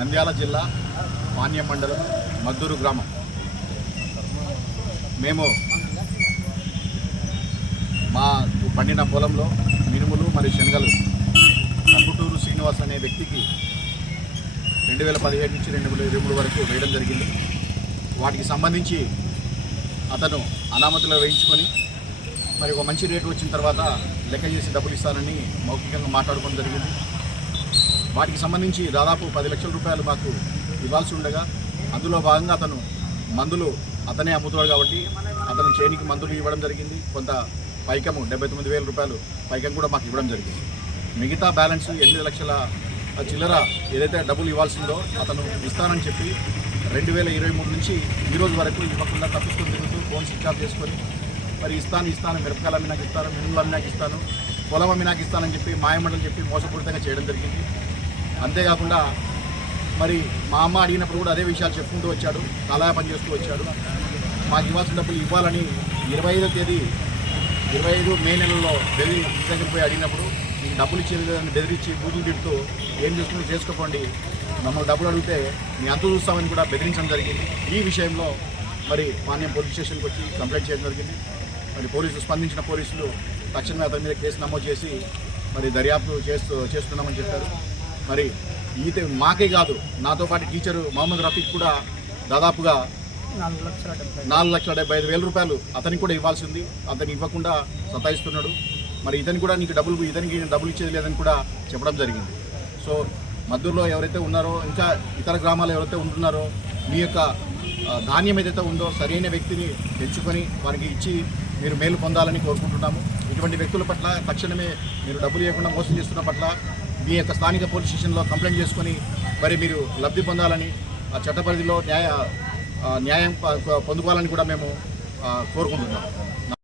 నంద్యాల జిల్లా మాన్య మండలం మద్దూరు గ్రామం మేము మా పండిన పొలంలో మినుములు మరియు శనగలు కంబుటూరు శ్రీనివాస్ అనే వ్యక్తికి రెండు వేల పదిహేడు నుంచి రెండు వేల ఇరవై మూడు వరకు వేయడం జరిగింది వాటికి సంబంధించి అతను అనామతులు వేయించుకొని మరి ఒక మంచి రేటు వచ్చిన తర్వాత లెక్క చేసి డబ్బులు ఇస్తానని మౌఖికంగా మాట్లాడుకోవడం జరిగింది వాటికి సంబంధించి దాదాపు పది లక్షల రూపాయలు మాకు ఇవ్వాల్సి ఉండగా అందులో భాగంగా అతను మందులు అతనే అమ్ముతున్నాడు కాబట్టి అతను చేనికి మందులు ఇవ్వడం జరిగింది కొంత పైకము డెబ్బై తొమ్మిది వేల రూపాయలు పైకం కూడా మాకు ఇవ్వడం జరిగింది మిగతా బ్యాలెన్స్ ఎనిమిది లక్షల చిల్లర ఏదైతే డబ్బులు ఇవ్వాల్సిందో అతను ఇస్తానని చెప్పి రెండు వేల ఇరవై మూడు నుంచి ఈ రోజు వరకు ఇవ్వకుండా తప్పిస్తుంది తిరుగుతూ ఫోన్ స్విచ్ ఆఫ్ చేసుకొని మరి ఇస్తాను ఇస్తాను మిరపకాయలు నాకు ఇస్తాను మినుముల నాకు ఇస్తాను పొలం నాకు ఇస్తానని చెప్పి మాయమండలు చెప్పి మోసపూరితంగా చేయడం జరిగింది అంతేకాకుండా మరి మా అమ్మ అడిగినప్పుడు కూడా అదే విషయాలు చెప్పుకుంటూ వచ్చాడు అలా పనిచేస్తూ వచ్చాడు మాకు ఇవ్వాల్సిన డబ్బులు ఇవ్వాలని ఇరవై ఐదో తేదీ ఇరవై ఐదు మే నెలలో బెదిరి దగ్గరికి పోయి అడిగినప్పుడు మీకు డబ్బులు ఇచ్చేదని బెదిరించి బూతులు తిడుతూ ఏం చేసుకుంటూ చేసుకోకండి మమ్మల్ని డబ్బులు అడిగితే మీ అంత చూస్తామని కూడా బెదిరించడం జరిగింది ఈ విషయంలో మరి మాన్యం పోలీస్ స్టేషన్కి వచ్చి కంప్లైంట్ చేయడం జరిగింది మరి పోలీసులు స్పందించిన పోలీసులు తక్షణమే అతని మీద కేసు నమోదు చేసి మరి దర్యాప్తు చేస్తూ చేస్తున్నామని చెప్పారు మరి ఈత మాకే కాదు నాతో పాటు టీచర్ మహమ్మద్ రఫీక్ కూడా దాదాపుగా నాలుగు లక్షల డెబ్బై ఐదు వేల రూపాయలు అతనికి కూడా ఇవ్వాల్సి ఉంది అతను ఇవ్వకుండా సతాయిస్తున్నాడు మరి ఇతని కూడా నీకు డబ్బులు ఇతనికి డబ్బులు ఇచ్చేది లేదని కూడా చెప్పడం జరిగింది సో మద్దూరులో ఎవరైతే ఉన్నారో ఇంకా ఇతర గ్రామాలు ఎవరైతే ఉంటున్నారో మీ యొక్క ధాన్యం ఏదైతే ఉందో సరైన వ్యక్తిని పెంచుకొని వారికి ఇచ్చి మీరు మేలు పొందాలని కోరుకుంటున్నాము ఇటువంటి వ్యక్తుల పట్ల తక్షణమే మీరు డబ్బులు ఇవ్వకుండా మోసం చేస్తున్న పట్ల మీ యొక్క స్థానిక పోలీస్ స్టేషన్లో కంప్లైంట్ చేసుకొని మరి మీరు లబ్ధి పొందాలని ఆ చట్టపరిధిలో న్యాయ న్యాయం పొందుకోవాలని కూడా మేము కోరుకుంటున్నాం